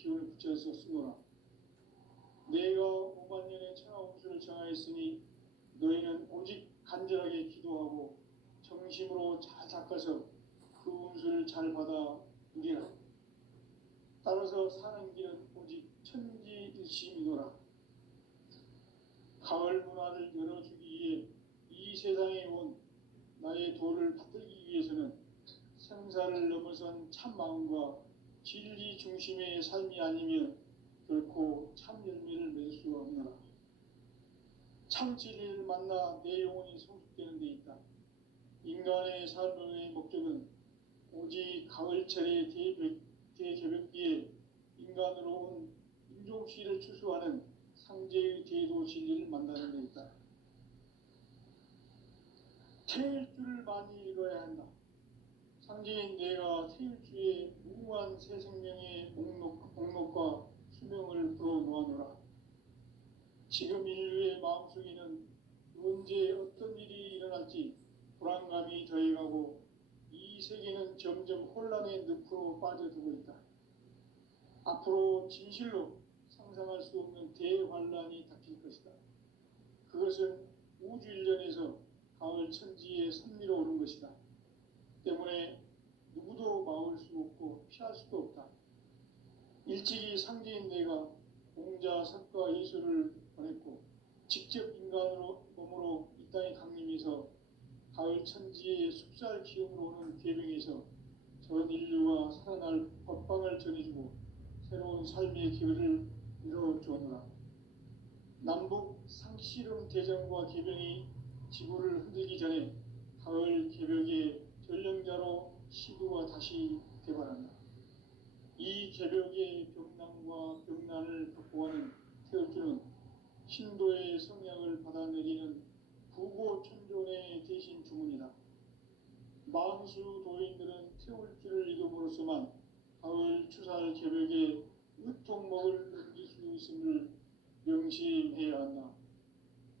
기운을 붙여서 쓰노라. 내가 5만 년의 천하운수를 정하였으니 너희는 오직 간절하게 기도하고 정심으로 잘 닦아서 그 운수를 잘 받아 누리라. 따라서 사는 길은 오직 천지일심이노라. 가을 문화를 열어주기 위해 이 세상에 온 나의 도를 받들기 위해서는 생사를 넘어선 참 마음과 진리 중심의 삶이 아니면 결코 참 열매를 맺을 수가 없노라. 참 진리를 만나 내 영혼이 성숙되는 데 있다. 인간의 삶의 목적은 오직 가을철의 대개벽기에 인간으로 온 인종시를 추수하는 상제의 제도 진리를 만나는 데 있다. 태일주를 많이 읽어야 한다. 상제인 내가 태일주의 무궁한 새 생명의 목록과 수명을 불어놓아노라. 지금 인류의 마음속에는 언제 어떤 일이 일어날지 불안감이 더해가고 이 세계는 점점 혼란의 늪으로 빠져들고 있다. 앞으로 진실로 상상할 수 없는 대환란이 닥칠 것이다. 그것은 우주일련에서 가을 천지에 선미로 오는 것이다. 때문에 누구도 막을 수 없고 피할 수도 없다. 일찍이 상제인 내가 공자, 석가, 예수를 보냈고 직접 인간으로 몸으로 이 땅에 강림해서 가을 천지의 숲살 기운으로 오는 계명에서 전 인류가 살아날 법방을 전해주고 새로운 삶의 기회를 이뤄주었노라. 남북 상씨름 대전과 개병이 지구를 흔들기 전에 가을 개벽의 전령자로 시도가 다시 개발한다. 이 개벽의 병난과 병난을 극복하는 태울주는 신도의 성약을 받아내리는 부고천존의 대신 주문이다. 만수 도인들은 태울주를 읽음으로써만 가을 추살 개벽의 으통목을 넘길 수 있음을 명심해야 한다.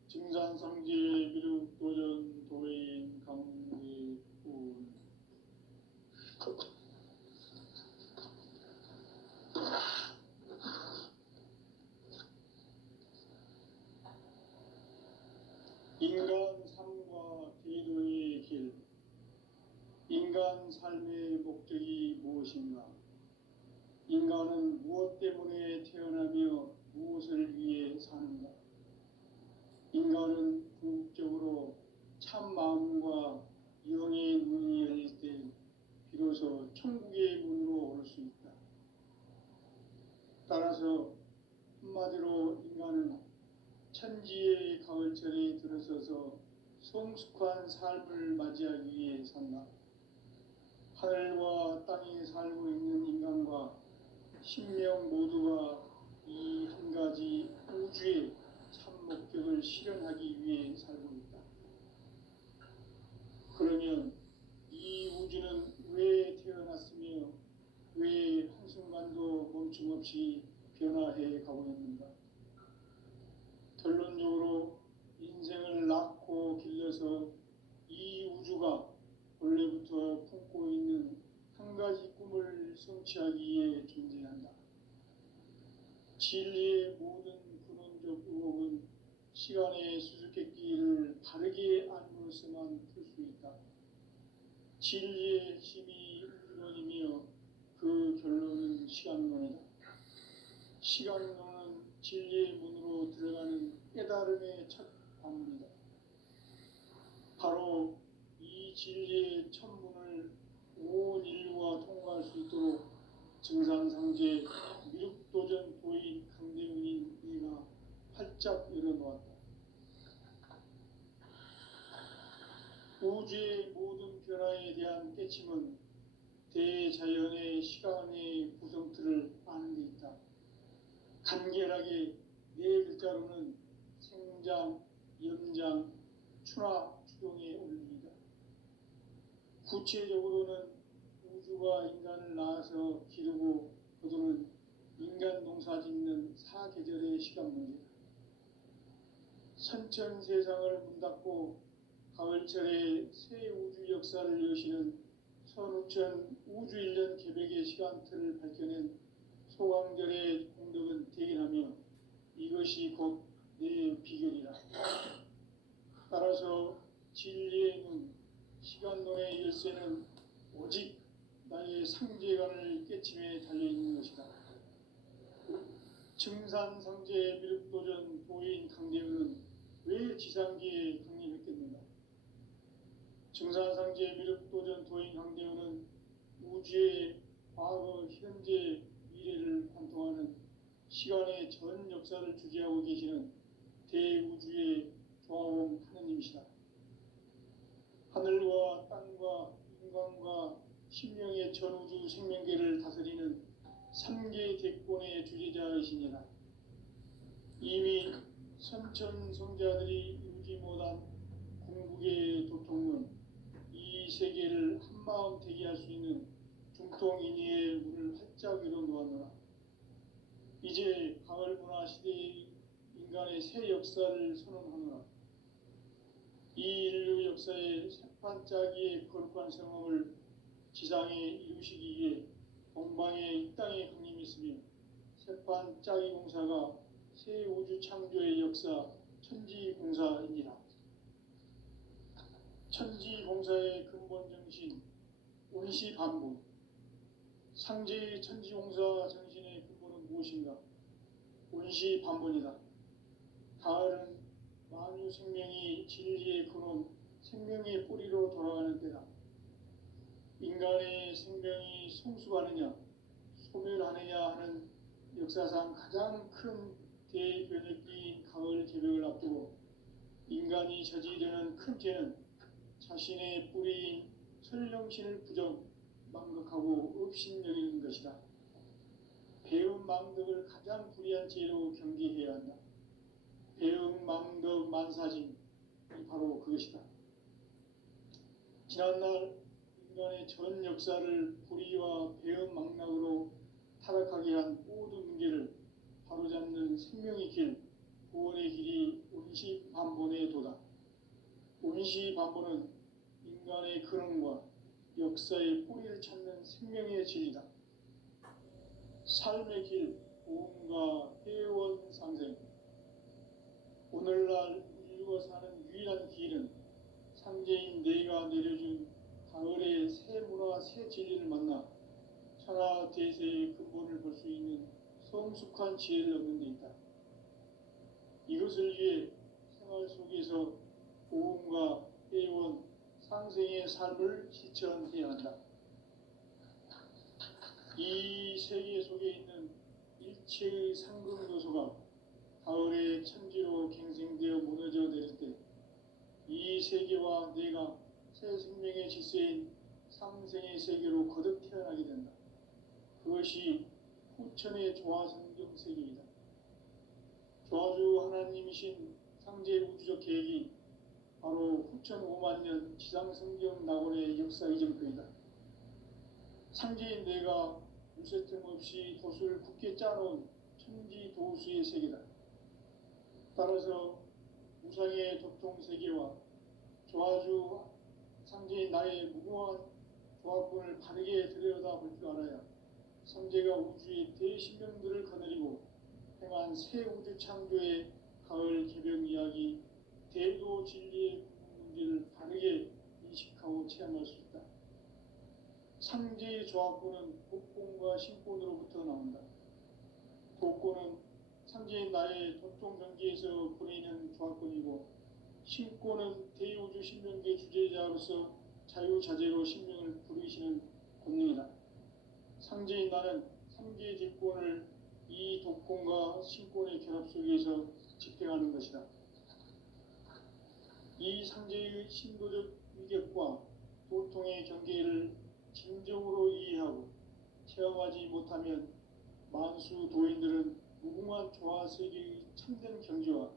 증산상제 미륵도전 도인 강대군 인간 삶과 대도의 길. 인간 삶의 목적이 무엇인가? 인간은 무엇 때문에 태어나며 무엇을 위해 사는가? 인간은 궁극적으로 참 마음과 영의 문이 열릴 때 비로소 천국의 문으로 오를 수 있다. 따라서 한마디로 인간은 천지의 가을철에 들어서서 성숙한 삶을 맞이하기 위해 산다. 하늘과 땅에 살고 있는 인간과 신명 모두가 이 한 가지 우주의 참 목적을 실현하기 위해 살고 있다. 그러면 이 우주는 왜 태어났으며 왜 한순간도 멈춤없이 변화해 가고 있는가? 결론적으로 인생을 낳고 길러서 이 우주가 원래부터 품고 있는 한 가지 꿈을 성취하기 위해 존재한다. 진리의 모든 근원적 의혹은 시간의 수수께끼를 바르게 알므로서만 풀 수 있다. 진리의 핵심이 우주론이며 그 결론은 시간론이다. 시간론은 진리의 문으로 들어가는 깨달음의 첫 방문이다. 바로 이 진리의 첫 문을 온 인류가 통과할 수 있도록 증산상제 미륵도전 도인 강대문인 이가 활짝 열어놓았다. 우주의 모든 변화에 대한 깨침은 대자연의 시간의 구성틀을 아는 데 있다. 간결하게 네 글자로는 생장, 염장, 추나, 추동의 원리이다. 구체적으로는 우주가 인간을 낳아서 기르고 거두는 인간 농사 짓는 사계절의 시간 문제다. 선천 세상을 문 닫고 가을철에 새 우주 역사를 여시는 선우천 우주일년 개벽의 시간틀을 밝혀낸 소강절의 공덕은 대견하며 이것이 곧 내 비결이라. 따라서 진리의 문, 시간론의 열쇠는 오직 나의 상제관을 깨침에 달려있는 것이다. 증산상제 미륵도전 도인 강대우는 왜 지상기에 강림했겠는가? 증산상제 미륵도전 도인 강대우는 우주의 과거, 현재, 미래를 관통하는 시간의 전 역사를 주재하고 계시는 대우주의 조화원 하느님이시다. 하늘과 땅과 인간과 심령의 전우주 생명계를 다스리는 삼계 대권의 주재자이시니라. 이미 선천성자들이 이루지 못한 궁극의 도통은 이 세계를 한마음 되게 할 수 있는 중통인의의 문을 활짝 열어 놓았노라. 이제 가을 문화 시대의 인간의 새 역사를 선언하노라. 이 인류 역사의 새판짜기의 거룩한 성함을 지상에 이루시기 위해 동방에 이 땅에 강림했으며 새판짜기 공사가 새 우주 창조의 역사 천지공사이니라. 천지공사의 근본 정신 온시반복. 상제의 천지공사 정신의 근본은 무엇인가? 온시반복이다. 가을은 만유 생명이 진리의 근원, 생명의 뿌리로 돌아가는 때다. 인간의 생명이 성숙하느냐, 소멸하느냐 하는 역사상 가장 큰 대변혁기인 가을 개벽을 앞두고 인간이 저지르는 큰 죄는 자신의 뿌리인 설령신을 망각하고 업신여기는 것이다. 배은 망덕을 가장 불의한 죄로 경계해야 한다. 배은 망덕 만사짐이 바로 그것이다. 지난날 인간의 전 역사를 불의와 배은 망락으로 타락하게 한 모든 문제를 바로잡는 생명의 길, 구원의 길이 온시반본의 도다. 온시반본은 인간의 근원과 역사의 뿌리를 찾는 생명의 진리다. 삶의 길, 보험과 회원 상생. 오늘날 인류가 사는 유일한 길은 상제인 내가 내려준 가을의 새 문화, 새 진리를 만나 천하 대세의 근본을 볼 수 있는 성숙한 지혜를 얻는 데 있다. 이것을 위해 생활 속에서 보험과 회원, 상생의 삶을 실천해야 한다. 이 세계 속에 있는 일체의 상급 요소가 가을의 천지로 갱생되어 무너져 내릴 때 이 세계와 내가 새 생명의 질서인 상생의 세계로 거듭 태어나게 된다. 그것이 후천의 조화성경 세계이다. 조화주 하나님이신 상제 우주적 계획이 바로 후천 5만 년 지상성경 낙원의 역사 이전표이다. 상제인 내가 물새틈 없이 돛을 굳게 짜놓은 천지 도수의 세계다. 따라서 무상의 도통 세계와 조화주 상제인 나의 무궁한 조합군을 바르게 들여다볼 줄 알아야 상제가 우주의 대신령들을 거느리고 행한 새 우주 창조의 가을 개벽 이야기, 대도 진리의 문제를 바르게 인식하고 체험할 수 있다. 상제의 조합군은 복권과 신권으로부터 나온다. 복권은 상제인 나의 도통 경계에서 보내는 조합군이고, 신권은 대우주 신명계 주제자로서 자유자재로 신명을 부르시는 권능이다. 상제인 나는 상계의 뒷권을 이 독권과 신권의 결합 속에서 집행하는 것이다. 이 상제의 신도적 위격과 도통의 경계를 진정으로 이해하고 체험하지 못하면 만수 도인들은 무궁한 조화세계의 참된 경지와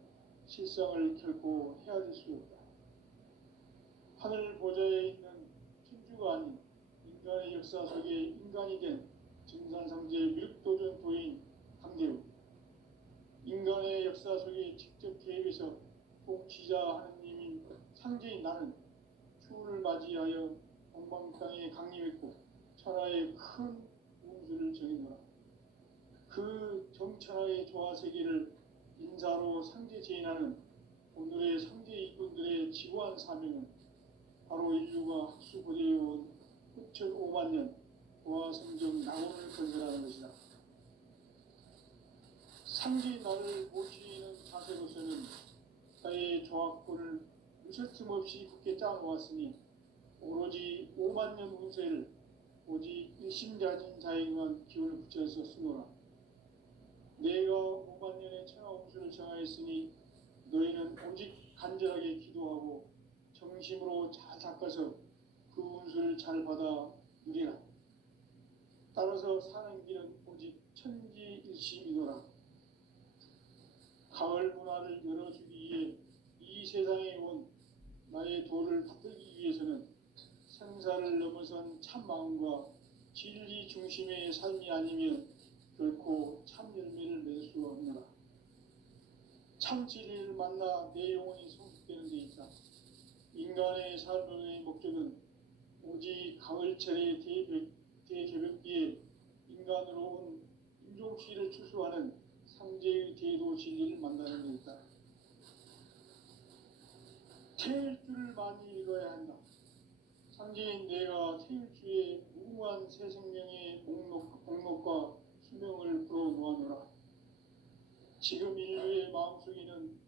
실상을 결코 헤아릴 수 없다. 하늘 보좌에 있는 천주가 아닌 인간의 역사 속에 인간이 된 증산상제 미륵도전 도인 강대우. 인간의 역사 속에 직접 개입해서 통치자 하느님인 상제인 나는 추운을 맞이하여 동방 땅에 강림했고 천하의 큰 운수를 정해노라. 그 정천하의 조화세계를 인사로 상제 제인하는 오늘의 상제 이꾼들의 지고한 사명은 바로 인류가 학수고대해온 6,5만 년 조화성경 낙원을 건설하는 것이다. 상제 나를 모시는 자세로서는 나의 조합권을 무설틈 없이 굳게 짜놓았으니 오로지 5만 년 운세를 오직 일심자진 자에게만 기운을 붙여서 쓰노라. 내가 5만 년의 천하홍수를 정하였으니 너희는 오직 간절하게 기도하고 정심으로 잘 닦아서 그 운수를 잘 받아 누리라. 따라서 사는 길은 오직 천지일심이노라. 가을 문화를 열어주기 위해 이 세상에 온 나의 도를 받들기 위해서는 생사를 넘어선 참 마음과 진리 중심의 삶이 아니면 결코 참 열매를 맺을 수 없노라. 참 진리를 만나 내 영혼이 성숙되는 데 있다. 인간의 삶의 목적은 오직 가을철의 대개벽기에 인간으로 온 인종치를 추수하는 상제의 대도 진리를 만나는 데 있다. 태일 줄을 많이 읽어야 한다. 상제인 내가 태일주의 무궁한 새 생명의 목록과 수명을 풀어놓아노라. 지금 인류의 마음속에는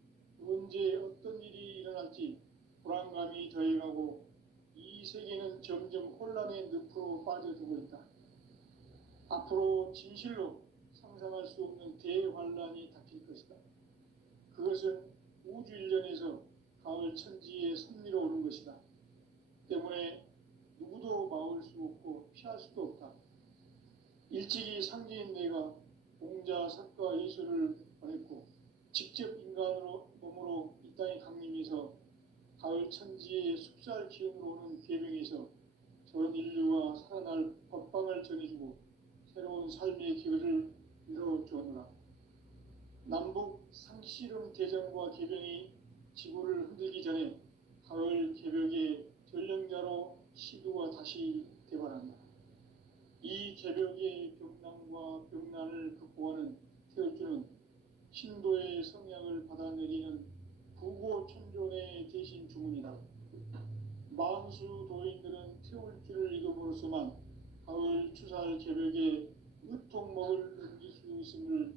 언제 어떤 일이 일어날지 불안감이 더해가고 이 세계는 점점 혼란의 늪으로 빠져들고 있다. 앞으로 진실로 상상할 수 없는 대환란이 닥칠 것이다. 그것은 우주 일련에서 가을 천지의 섭리로 오는 것이다. 때문에 누구도 막을 수 없고 피할 수도 없다. 일찍이 상제인 내가 공자, 석가, 예수를 보냈고 직접 인간으로 몸으로 이 땅에 강림해서 가을 천지의 숲살 기운으로 오는 계명에서 전 인류와 살아날 법방을 전해주고 새로운 삶의 길을 열어주었노라. 남북 상씨름 대전과 개병이 지구를 흔들기 전에 가을 개벽의 전령자로 시도가 다시 대발한다. 이 개벽의 벽난과 벽난을 극복하는 태울주는 신도의 성향을 받아내리는 부고천존의 대신 주문이다. 만수 도인들은 태울주를 읽음으로써만 가을 추살 개벽의 으통목을 넘길 수 있음을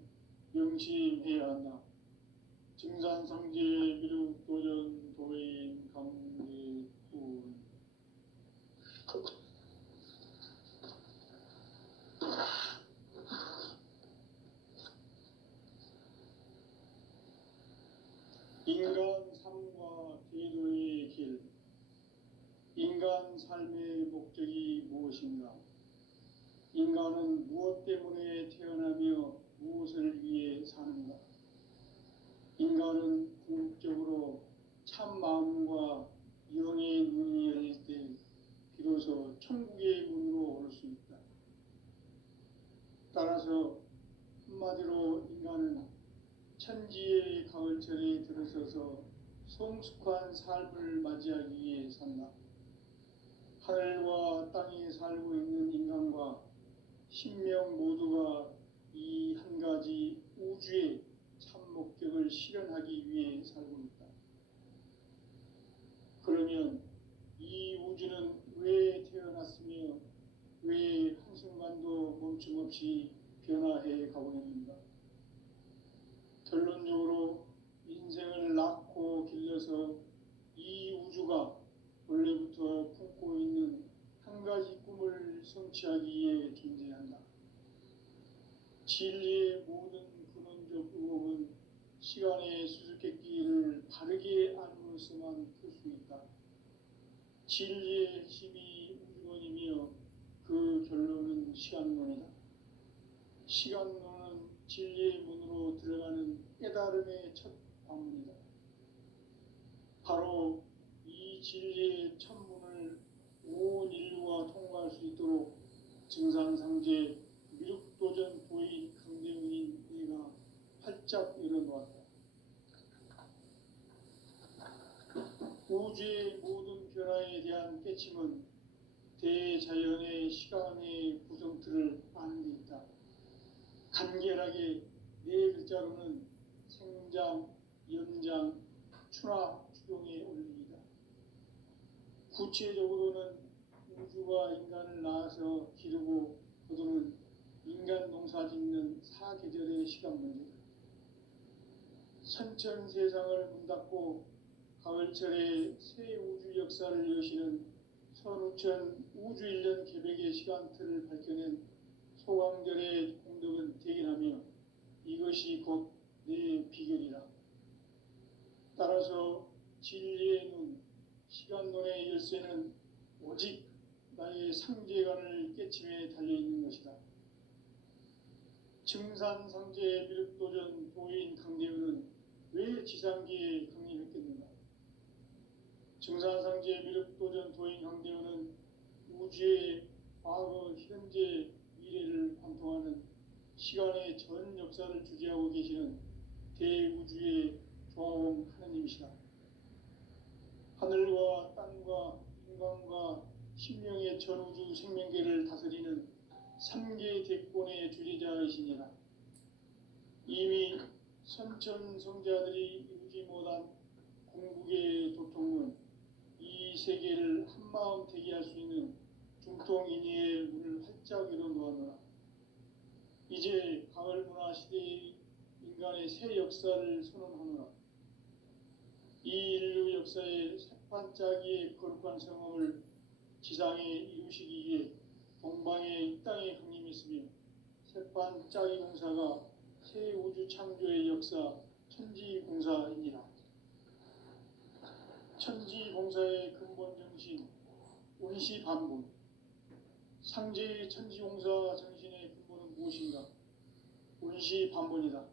명심해야 한다. 증산상제 미륵도전 도인 강대군 인간 삶과 제도의 길. 인간 삶의 목적이 무엇인가? 인간은 무엇 때문에 태어나며 무엇을 위해 사는가? 인간은 궁극적으로 참 마음과 영의 눈이 열릴 때 비로소 천국의 문으로 올 수 있다. 따라서 한마디로 인간은 천지의 가을철에 들어서서 성숙한 삶을 맞이하기 위해 산다. 하늘과 땅에 살고 있는 인간과 신명 모두가 이 한 가지 우주의 참 목적을 실현하기 위해 살고 있다. 그러면 이 우주는 왜 태어났으며 왜 한순간도 멈춤없이 변화해 가고 있는가? 결론적으로 인생을 낳고 길러서 이 우주가 원래부터 품고 있는 한 가지 꿈을 성취하기 위해 존재한다. 진리의 모든 근원적 의혹은 시간의 수수께끼를 바르게 알므로서만 풀 수 있다. 진리의 핵심이 우주론이며 그 결론은 시간론이다. 시간론은 진리의 문으로 들어가는 깨달음의 첫 방문이다. 바로 이 진리의 첫 문을 온 인류가 통과할 수 있도록 증산상제 미륵도전 도인 강대문인 내가 활짝 열어놓았다. 우주의 모든 변화에 대한 깨침은 대자연의 시간의 구성틀을 아는 데 있다. 간결하게 네 글자로는 생장, 연장, 추나 추동에 올립니다. 구체적으로는 우주가 인간을 낳아서 기르고 거두는 인간 농사 짓는 사계절의 시간 문제다. 선천 세상을 문 닫고 가을철에 새 우주 역사를 여시는 선우천 우주일년 개백의 시간틀을 밝혀낸 소강절의 공덕은 대견하며 이것이 곧 내 비결이라. 따라서 진리의 눈, 시간론의 열쇠는 오직 나의 상제관을 깨침에 달려있는 것이다. 증산상제 미륵도전 도인 강대우는 왜 지상기에 강림했겠는가? 증산상제 미륵도전 도인 강대우는 우주의 과거, 현재, 미래를 관통하는 시간의 전 역사를 주재하고 계시는 대우주의 조화원 하느님이시다. 하늘과 땅과 인간과 신명의 전우주 생명계를 다스리는 3개 대권의 주재자이시니라. 이미 선천성자들이 이루지 못한 궁극의 도통은 이 세계를 한마음 되게 할 수 있는 중통인의의 문을 활짝 열어놓았노라. 이제 가을 문화 시대의 인간의 새 역사를 선언하노라. 이 인류 역사의 새반짝이의 거룩한 성함을 지상에 이루시기 위해 동방의 이 땅에 강림했으며 새반짝이 공사가 새 우주 창조의 역사 천지공사이니라. 천지공사의 근본 정신 운시반분. 상제의 천지공사 정신의 근본은 무엇인가? 운시반분이다.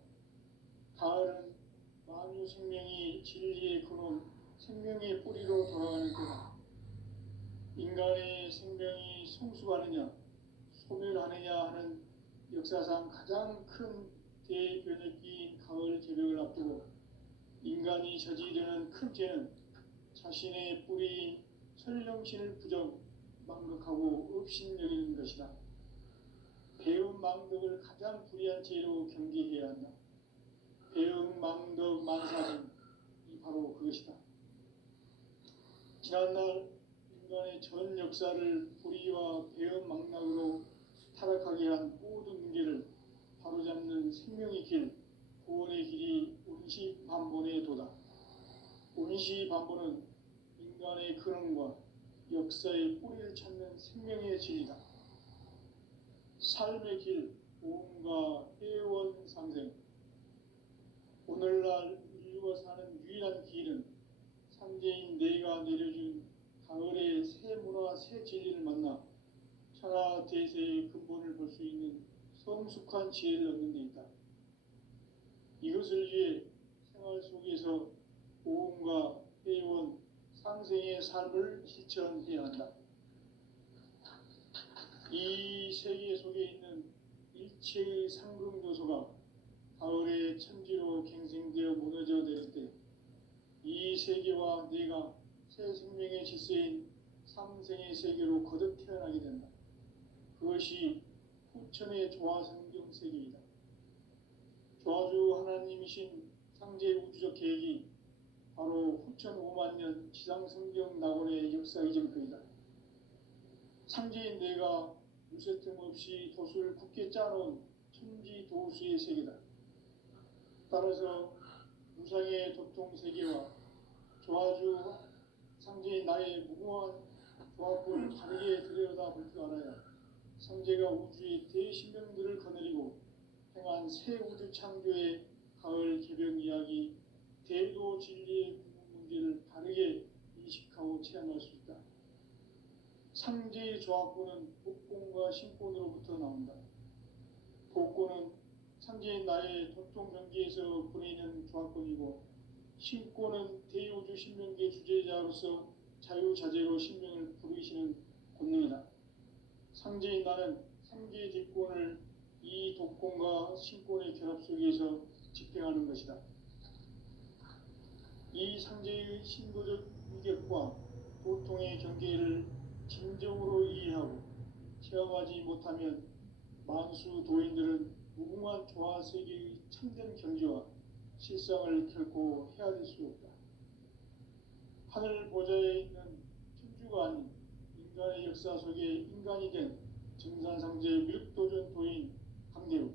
가을은 만유 생명이 진리의 근원, 생명의 뿌리로 돌아가는 때다. 인간의 생명이 성숙하느냐, 소멸하느냐 하는 역사상 가장 큰 대변혁기인 가을 개벽을 앞두고 인간이 저지르는 큰 죄는 자신의 뿌리인 설령신을 부정, 망극하고 업신여기는 것이다. 배운 망덕을 가장 불의한 죄로 경계해야 한다. 배운 망덕 만사는 바로 그것이다. 지난날 인간의 전 역사를 불의와 배은 망락으로 타락하게 한 모든 문제를 바로잡는 생명의 길, 구원의 길이 운시반본의 도다. 운시반본은 인간의 근원과 역사의 뿌리를 찾는 생명의 진리다. 삶의 길, 보험과 회원 상생. 오늘날 인류가 사는 유일한 길은 상제인 내가 내려준 가을의 새 문화, 새 진리를 만나 천하 대세의 근본을 볼 수 있는 성숙한 지혜를 얻는 데 있다. 이것을 위해 생활 속에서 보험과 회원, 상생의 삶을 실천해야 한다. 이 세계 속에 있는 일체의 상금 요소가 가을의 천지로 갱생되어 무너져 내릴 때 이 세계와 내가 새 생명의 질서인 상생의 세계로 거듭 태어나게 된다. 그것이 후천의 조화성경 세계이다. 조화주 하나님이신 상제 우주적 계획이 바로 후천 5만 년 지상성경 낙원의 역사 이전표이다. 상제인 내가 유세 틈 없이 도수를 굳게 짜놓은 천지 도수의 세계다. 따라서 무상의 도통 세계와 조화주 상제인 나의 무궁한 조합을 다르게 들여다볼 줄 알아야 상제가 우주의 대신명들을 거느리고 행한 새 우주 창조의 가을 개벽 이야기, 대도 진리의 궁극 문제를 다르게 인식하고 체험할 수 있다. 상제의 조합권은 복권과 신권으로부터 나온다. 복권은 상제인 나의 도통 경계에서 보내는 조합권이고 신권은 대우주 신명계 주제자로서 자유자재로 신명을 부르시는 권능이다. 상제인 나는 3개의 뒷권을 이 독권과 신권의 결합 속에서 집행하는 것이다. 이 상제의 신도적 위격과 도통의 경계를 진정으로 이해하고 체험하지 못하면 만수 도인들은 무궁한 조화 세계의 참된 경지와 실상을 결코 헤아릴 수 없다. 하늘 보좌에 있는 천주가 아닌 인간의 역사 속에 인간이 된 정산상제 미륵도전 도인 강대우,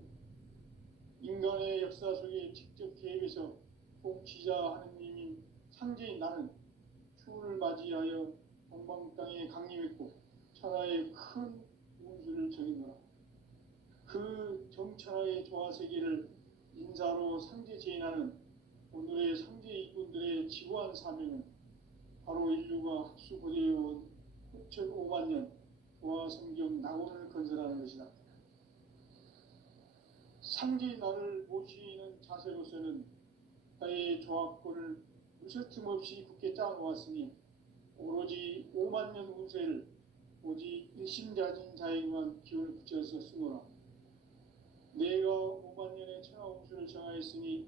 인간의 역사 속에 직접 개입해서 통치자 하느님인 상제인 나는 추운을 맞이하여 동방 땅에 강림했고 천하의 큰 운수를 정했노라. 그 정천하의 조화세계를 인사로 상제 제인하는 오늘의 상제 이꾼들의 지구한 사명은 바로 인류가 학수고대해온 9,500만 년 조화성경 낙원을 건설하는 것이다. 상제인 나를 모시는 자세로서는 나의 조합권을 무쇠틈 없이 굳게 짜놓았으니 오로지 5만 년 운세를 오직 일심자진 자에게만 기운을 붙여서 쓰노라. 내가 5만 년의 천하운수를 정하였으니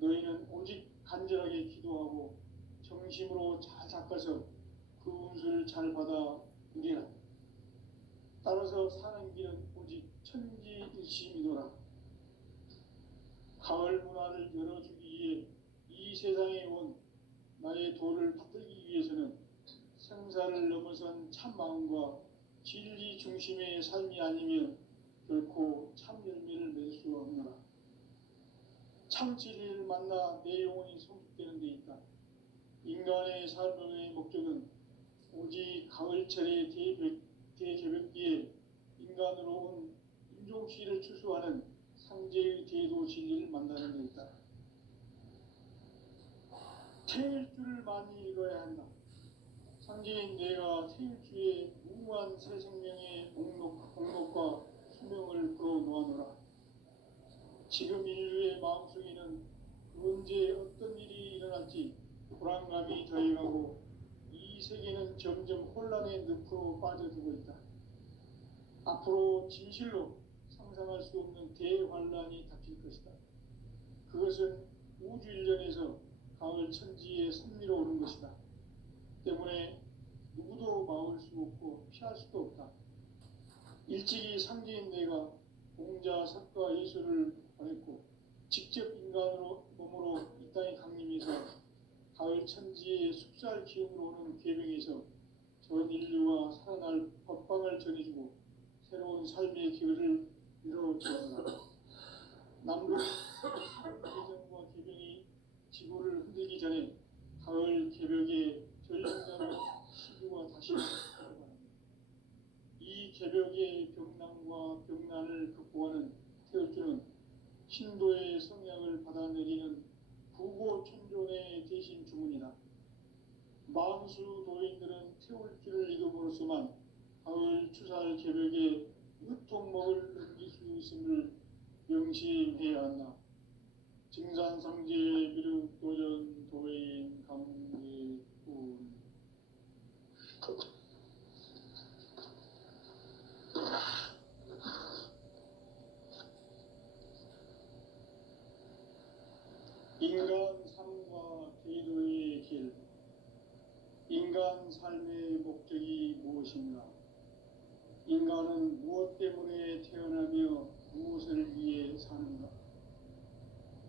너희는 오직 간절하게 기도하고 정심으로 잘 닦아서 그 운수를 잘 받아 누리라. 따라서 사는 길은 오직 천지일심이노라. 가을 문화를 열어주기 위해 이 세상에 온 나의 도를 받들기 위해서는 생사를 넘어선 참 마음과 진리 중심의 삶이 아니면 결코 참 열매를 맺을 수 없노라. 참 진리를 만나 내 영혼이 성숙되는 데 있다. 인간의 삶의 목적은 오직 가을철의 대개벽기에 인간으로 온 인종시를 추수하는 상제의 대도 진리를 만나는 데 있다. 태일주를 많이 읽어야 한다. 상제인 내가 태일주의 무궁한 새 생명의 목록과 수명을 풀어놓아노라. 지금 인류의 마음속에는 언제 어떤 일이 일어날지 불안감이 더해가고 이 세계는 점점 혼란의 늪으로 빠져들고 있다. 앞으로 진실로 상상할 수 없는 대환란이 닥칠 것이다. 그것은 우주 일련에서 가을 천지에 선미로 오는 것이다. 때문에 누구도 막을 수 없고 피할 수도 없다. 일찍이 상제인 내가 공자, 석가, 예수를 보냈고 직접 인간으로 몸으로 이 땅에 강림해서 가을 천지의 숲살 기운으로 오는 계명에서 전 인류가 살아날 법방을 전해주고 새로운 삶의 기회를 이뤄주었다. 남북 개정과 개병이 지구를 흔들기 전에 가을 개벽의 전령자로 시구가 다시 돌아갑니다. 이 개벽의 병난과 병난을 극복하는 태울주는 신도의 성향을 받아내리는 부고천존의 대신 주문이다. 만수 도인들은 태울주를 읽음으로써만 가을 추살 개벽에 으통목을 넘길 수 있음을 명심해야 한다. 증산상제 미륵도전 도인 강대군. 인간 삶과 기도의 길. 인간 삶의 목적이 무엇인가? 인간은 무엇 때문에 태어나며 무엇을 위해 사는가?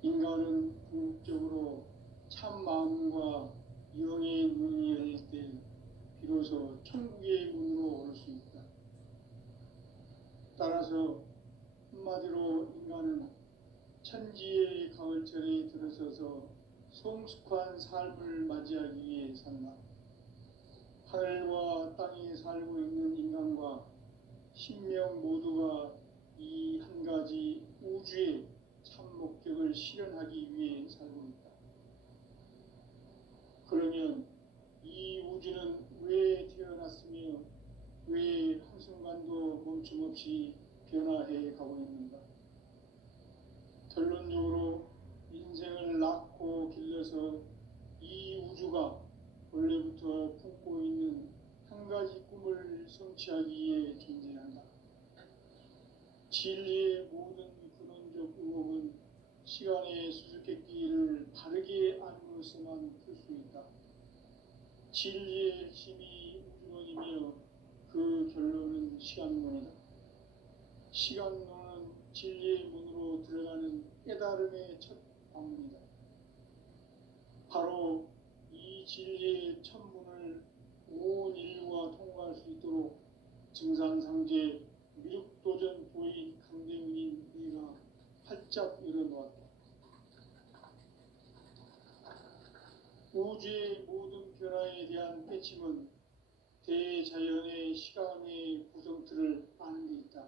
인간은 궁극적으로 참 마음과 영의 문이 열릴 때 비로소 천국의 문으로 올 수 있다. 따라서 한마디로 인간은 천지의 가을철에 들어서서 성숙한 삶을 맞이하기 위해 산다. 하늘과 땅에 살고 있는 인간과 신명 모두가 이 한 가지 우주의 참 목적을 실현하기 위해 살고 있다. 그러면 이 우주는 왜 태어났으며 왜 한순간도 멈춤없이 변화해 가고 있는가? 결론적으로 인생을 낳고 길러서 이 우주가 원래부터 품고 있는 한 가지 꿈을 성취하기 위해 존재한다. 진리의 모든 근원적 의혹은 시간의 수수께끼를 바르게 알므로서만 풀 수 있다. 진리의 핵심이 우주론이며 그 결론은 시간론이다. 시간론은 진리의 문으로 깨달음의 첫 방문이다. 바로 이 진리의 천문을 온 인류가 통과할 수 있도록 증산상제 미륵도전 도인 강대문인 네가 활짝 열어놓았다. 우주의 모든 변화에 대한 깨침은 대자연의 시간의 구성틀을 아는 데 있다.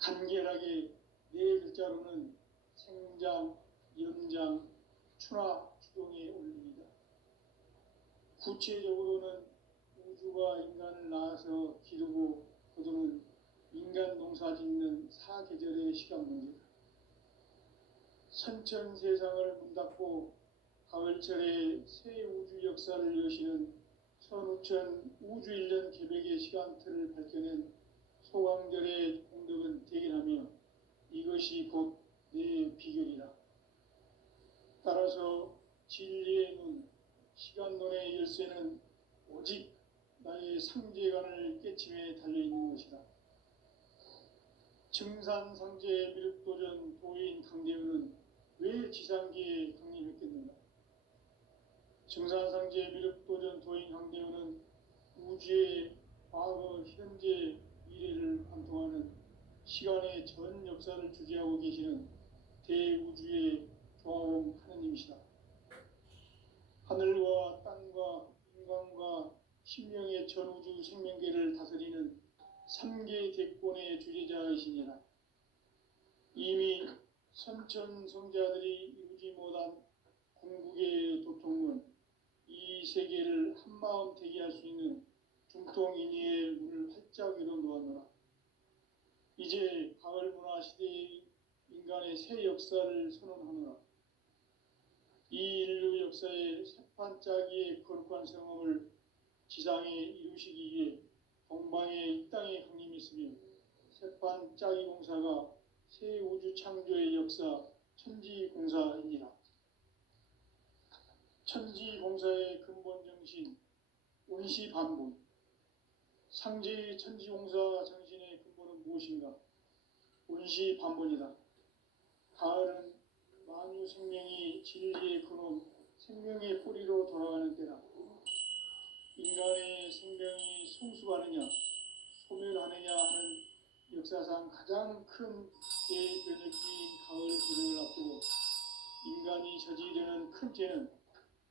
간결하게 네 글자로는 생장, 연장, 추나 추동에 올립니다. 구체적으로는 우주가 인간을 낳아서 기르고 거두는 인간 농사 짓는 사계절의 시간 문제다. 선천 세상을 문닫고 가을철에 새 우주 역사를 여시는 선우천 우주 1년 계백의 시간틀을 밝혀낸 소강절의 공덕은 대견하며 이것이 곧 내 비결이라. 따라서 진리의 눈, 시간론의 열쇠는 오직 나의 상제관을 깨침에 달려있는 것이다. 증산상제 미륵도전 도인 강대우는 왜 지상계에 강림했겠는가? 증산상제 미륵도전 도인 강대우는 우주의 과거, 현재, 미래를 관통하는 시간의 전 역사를 주재하고 계시는 대우주의 조화원 하느님이시다. 하늘과 땅과 인간과 신명의 전우주 생명계를 다스리는 3개 대권의 주재자이시니라. 이미 선천성자들이 이루지 못한 궁극의 도통은 이 세계를 한마음 되게 할 수 있는 중통인의의 문을 활짝 열어놓았노라. 이제 가을 문화 시대의 인간의 새 역사를 선언하노라. 이 인류 역사의 새판짜기의 거룩한 성험을 지상에 이루시기 위해 동방의 이 땅에 강림했으며 새판짜기 공사가 새 우주 창조의 역사 천지공사이니라. 천지공사의 근본 정신 운시반분. 상제의 천지공사 정신의 근본은 무엇인가? 운시반분이다. 가을은 만유 생명이 진리의 근원, 생명의 뿌리로 돌아가는 때다. 인간의 생명이 성숙하느냐, 소멸하느냐 하는 역사상 가장 큰 대변혁기인 가을 계절을 앞두고 인간이 저지르는 큰 죄는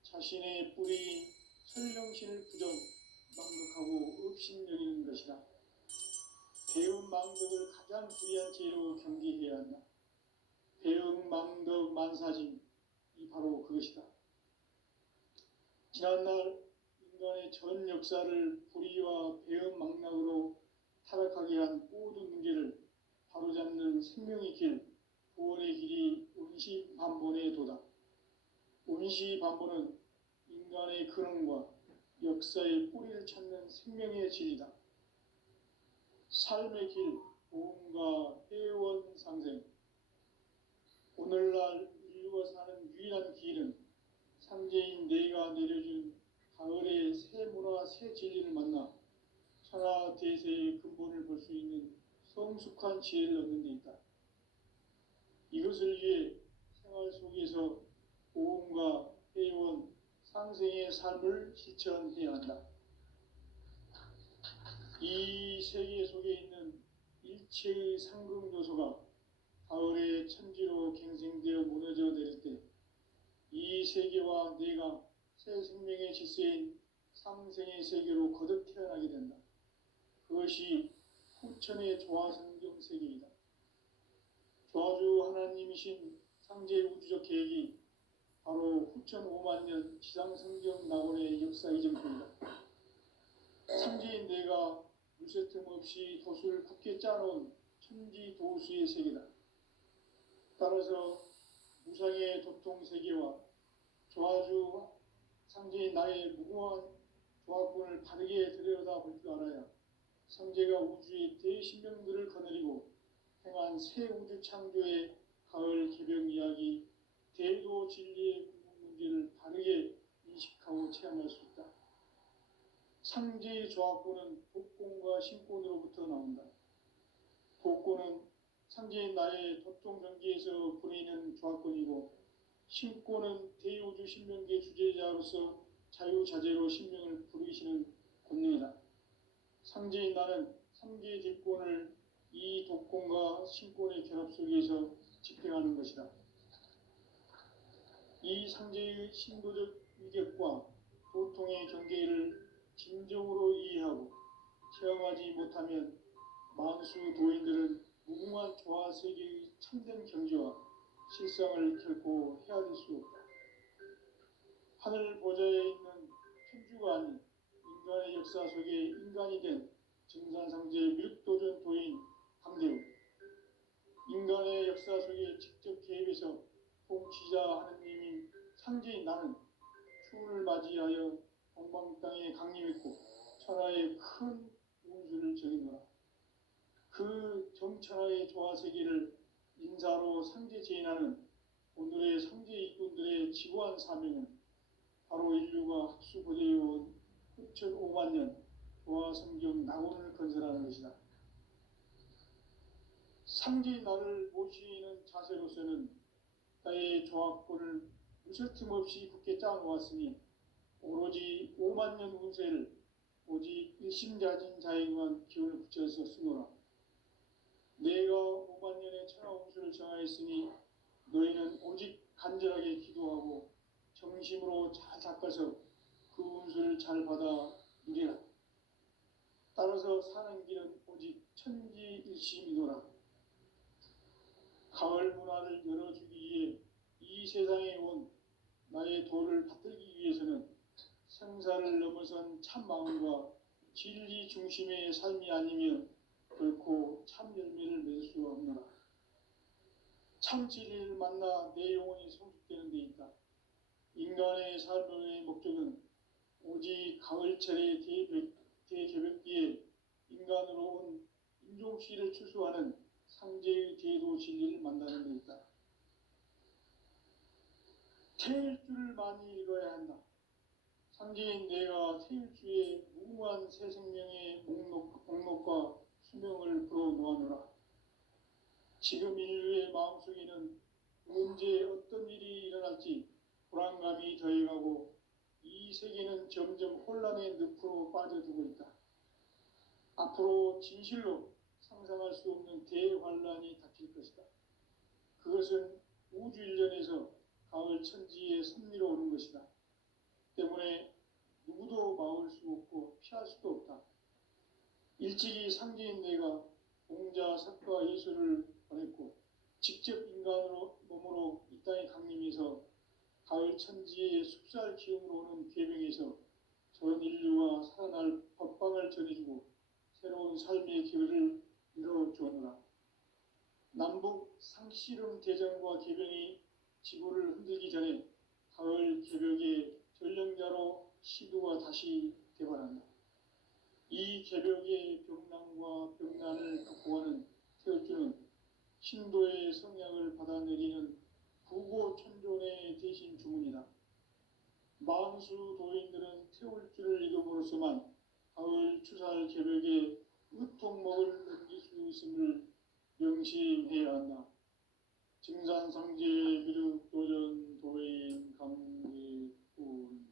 자신의 뿌리인 설령신을 부정, 망덕하고 업신여기는 것이다. 배운 망덕을 가장 불의한 죄로 경계해야 한다. 배응 망덕 만사짐, 이 바로 그것이다. 지난날 인간의 전 역사를 불의와 배응 망락으로 타락하게 한 모든 문제를 바로잡는 생명의 길, 구원의 길이 운시반본의 도다. 운시반본은 인간의 근원과 역사의 뿌리를 찾는 생명의 진리다. 삶의 길, 보험과 회원 상생. 오늘날 인류가 사는 유일한 길은 상제인 내가 내려준 가을의 새 문화, 새 진리를 만나 천하 대세의 근본을 볼 수 있는 성숙한 지혜를 얻는 데 있다. 이것을 위해 생활 속에서 보험과 회원, 상생의 삶을 실천해야 한다. 이 세계 속에 있는 일체의 상극 요소가 가을의 천지로 갱생되어 무너져 내릴 때 이 세계와 내가 새 생명의 질서인 상생의 세계로 거듭 태어나게 된다. 그것이 후천의 조화성경 세계이다. 조화주 하나님이신 상제 우주적 계획이 바로 후천 5만 년 지상성경 낙원의 역사 이정표이다. 상제인 내가 물새 틈 없이 돛을 굳게 짜놓은 천지도수의 세계다. 따라서 무상의 도통세계와 조화주 상제인 나의 무궁한 조화권을 바르게 들여다볼 줄 알아야 상제가 우주의 대신명들을 거느리고 행한 새 우주 창조의 가을 개벽 이야기, 대도 진리의 궁극 문제를 바르게 인식하고 체험할 수 있다. 상제의 조화권은 독권과 신권으로부터 나온다. 독권은 상제인 나의 도통 경계에서 보내는 조합권이고 신권은 대우주 신명계 주제자로서 자유자재로 신명을 부르시는 권능이다. 상제인 나는 삼계 제권을 이 독권과 신권의 결합 속에서 집행하는 것이다. 이 상제의 신도적 위격과 도통의 경계를 진정으로 이해하고 체험하지 못하면 만수 도인들은 무궁한 조화 세계의 참된 경지와 실상을 결코 헤아릴 수 없다. 하늘 보좌에 있는 천주가 아닌 인간의 역사 속에 인간이 된 증산상제 미륵도전 도인 강대우, 인간의 역사 속에 직접 개입해서 통치자 하느님인 상제인 나는 추운을 맞이하여 동방 땅에 강림했고 천하의 큰 운수를 정해노라. 그 정천하의 조화세계를 인사로 상제 제인하는 오늘의 상제 일꾼들의 지고한 사명은 바로 인류가 학수고대해온 6,500만 년 조화성경 낙원을 건설하는 것이다. 상제인 나를 모시는 자세로서는 나의 조합권을 무설틈 없이 굳게 짜놓았으니 오로지 5만 년 운세를 오직 일심자진 자에게만 기운을 붙여서 쓰노라. 내가 5만 년의 천하 운수를 정하였으니 너희는 오직 간절하게 기도하고 정심으로 잘 닦아서 그 운수를 잘 받아 누리라. 따라서 사는 길은 오직 천지일심이노라. 가을 문화를 열어주기 위해 이 세상에 온 나의 도를 받들기 위해서는 생사를 넘어선 참 마음과 진리 중심의 삶이 아니면 결코 참 열매를 맺을 수 없노라. 참 진리를 만나 내 영혼이 성숙되는 데 있다. 인간의 삶의 목적은 오직 가을철의 대개벽기에 인간으로 온 인종시를 추수하는 상제의 대도 진리를 만나는 데 있다. 태일주를 많이 읽어야 한다. 상제인 내가 태일주의 무궁한 새 생명의 목록과 수명을 불어놓아노라. 지금 인류의 마음속에는 언제 어떤 일이 일어날지 불안감이 더해가고 이 세계는 점점 혼란의 늪으로 빠져들고 있다. 앞으로 진실로 상상할 수 없는 대환란이 닥칠 것이다. 그것은 우주 일련에서 가을 천지의 섭리로 오는 것이다. 때문에 누구도 막을 수 없고 피할 수도 없다. 일찍이 상제인 내가 공자, 석가, 예수를 보냈고 직접 인간으로 몸으로 이 땅에 강림해서 가을 천지의 숲살 기운으로 오는 계명에서 전 인류가 살아날 법방을 전해주고 새로운 삶의 기회를 이뤄주었노라. 남북 상씨름 대전과 계병이 지구를 흔들기 전에 가을 개벽의 전령자로 시두가 다시 개발한다. 이 개벽의 병난과 병난을 극복하는 태울주는 신도의 성약을 받아내리는 부고천존의 대신 주문이다. 만수 도인들은 태울주를 이름으로서만 가을 추살 개벽의 의통목을 넘길 수 있음을 명심해야 한다. 증산상제 미륵도전 도인 강대훈.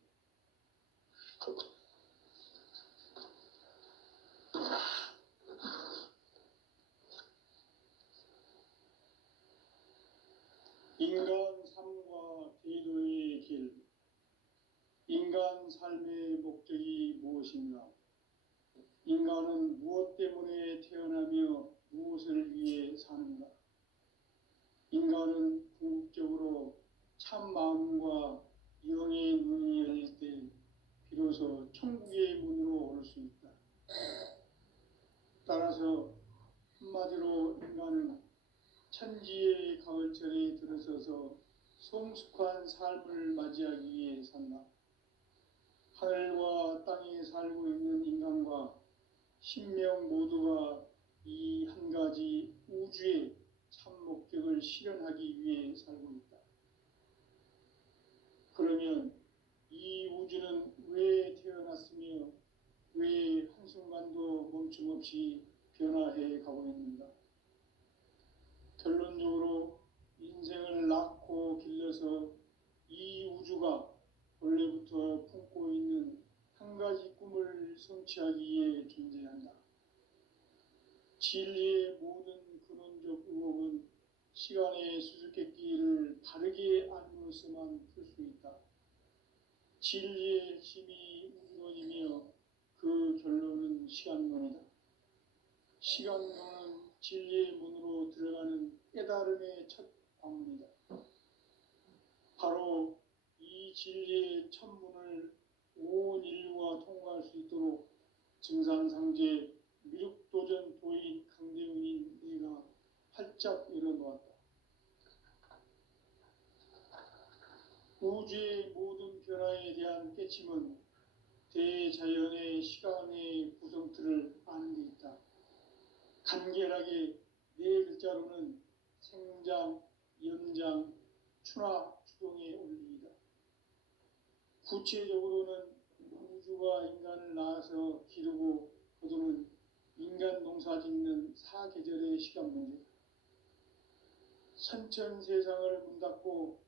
인간 삶과 대도의 길. 인간 삶의 목적이 무엇인가? 인간은 무엇 때문에 태어나며 무엇을 위해 사는가? 인간은 궁극적으로 참 마음과 영의 눈이 열릴 때 비로소 천국의 문으로 오를 수 있다. 따라서 한마디로 인간은 천지의 가을철에 들어서서 성숙한 삶을 맞이하기 위해 산다. 하늘과 땅에 살고 있는 인간과 신명 모두가 이 한 가지 우주의 참 목적을 실현하기 위해 살고 있다. 그러면 이 우주는 왜 태어났으며 왜 한순간도 멈춤없이 변화해 가고 있는가? 결론적으로 인생을 낳고 길러서 이 우주가 원래부터 품고 있는 한 가지 꿈을 성취하기 위해 존재한다. 진리의 모든 근원적 의혹은 시간의 수수께끼를 바르게 알므로서만 풀 수 있다. 진리의 힘이 우주론이며 그 결론은 시간론이다. 시간론은 진리의 문으로 들어가는 깨달음의 첫 관문이다. 바로 이 진리의 첫 문을 온 인류가 통과할 수 있도록 증산상제 미륵도전 도인 강대훈인 내가 활짝 열어놓았다. 우주의 모든 변화에 대한 깨침은 대자연의 시간의 구성틀을 아는 데 있다. 간결하게 네 글자로는 생장, 연장, 추나 추동의 원리이다. 구체적으로는 우주가 인간을 낳아서 기르고 거두는 인간 농사 짓는 사계절의 시간 문제다. 선천 세상을 문닫고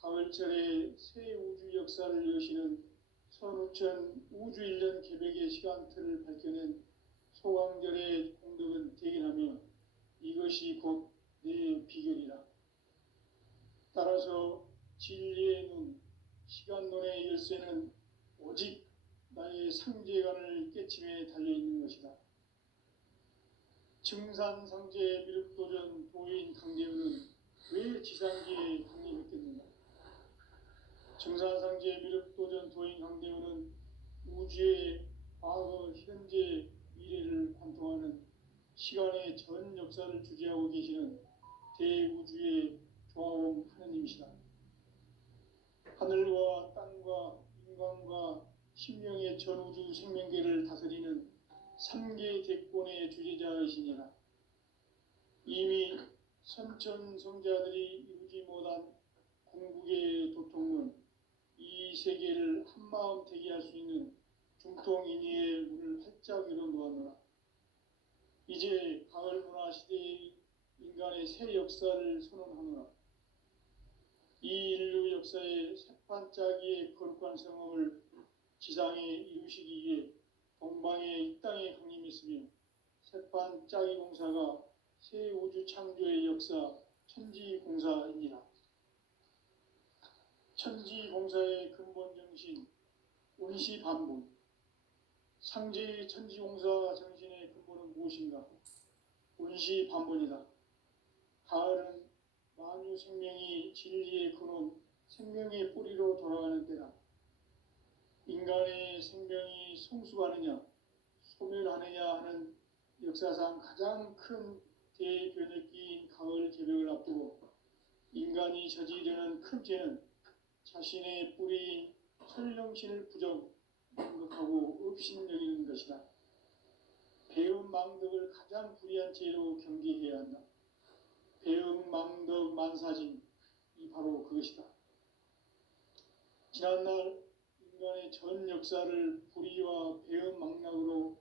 가을철에 새 우주 역사를 여시는 선우천 우주 1년 계백의 시간틀을 밝혀낸 소강절의 공덕은 대견하며 이것이 곧 내 비결이라. 따라서 진리의 눈, 시간론의 열쇠는 오직 나의 상제관을 깨침에 달려있는 것이다. 증산상제 미륵도전 도인 강대훈은 왜 지상계에 강림했겠는가? 증산상제 미륵도전 도인 강대훈은 우주의 과거, 현재, 미래를 관통하는 시간의 전 역사를 주재하고 계시는 대우주의 조화원 하느님이시다. 하늘과 땅과 인간과 신명의 전우주 생명계를 다스리는 3개 대권의 주재자이시니라. 이미 선천성자들이 이루지 못한 궁극의 도통은 이 세계를 한마음 되게 할 수 있는 중통인의의 문을 활짝 열어놓았노라. 이제 가을 문화 시대의 인간의 새 역사를 선언하노라. 이 인류 역사의 새판짜기의 거룩한 성험을 지상에 이루시기 위해 동방의 이 땅에 강림했으며 새판짜기 공사가 새 우주 창조의 역사 천지공사이니라. 천지공사의 근본 정신 운시반분. 상제의 천지공사 정신의 근본은 무엇인가? 운시반분이다. 가을은 만유 생명이 진리의 근원, 생명의 뿌리로 돌아가는 때다. 인간의 생명이 성숙하느냐, 소멸하느냐 하는 역사상 가장 큰 대변혁기인 가을 개벽을 앞두고 인간이 저지르는 큰 죄는 자신의 뿌리인 설령신을 부정하고 업신여기는 것이다. 배은망덕을 가장 불의한 죄로 경계해야 한다. 배은망덕 만사진, 이 바로 그것이다. 지난날 인간의 전 역사를 불의와 배은망락으로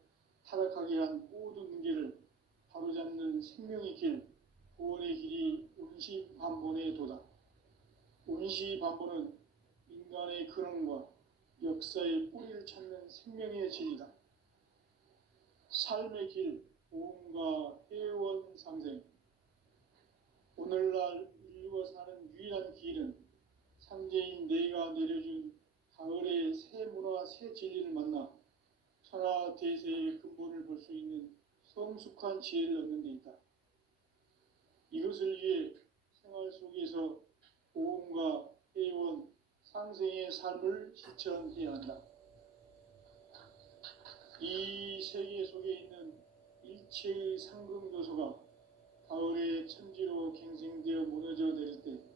타락하게 한 모든 문제를 바로잡는 생명의 길, 구원의 길이 운시반본의 도다. 운시반본은 인간의 근원과 역사의 뿌리를 찾는 생명의 진리다. 삶의 길, 보험과 회원 상생. 오늘날 인류가 사는 유일한 길은 상제인 내가 내려준 가을의 새 문화, 새 진리를 만나 천하 대세의 근본을 볼 수 있는 성숙한 지혜를 얻는 데 있다. 이것을 위해 생활 속에서 보험과 회원, 상생의 삶을 실천해야 한다. 이 세계 속에 있는 일체의 상금 요소가 가을의 천지로 갱생되어 무너져 내릴 때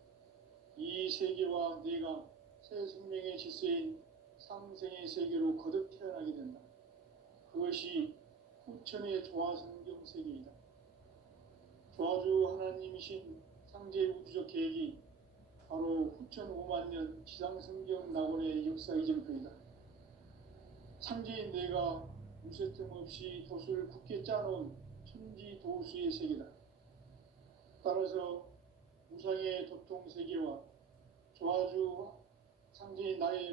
이 세계와 내가 새 생명의 질서인 상생의 세계로 거듭 태어나게 된다. 그것이 후천의 조화성경 세계이다. 조화주 하나님이신 상제 우주적 계획이 바로 후천 5만 년 지상성경 낙원의 역사 이정표이다. 상제인 내가 무쇠 틈 없이 돛을 굳게 짜놓은 천지도수의 세계다. 따라서 무상의 도통 세계와 조화주 상제인 나의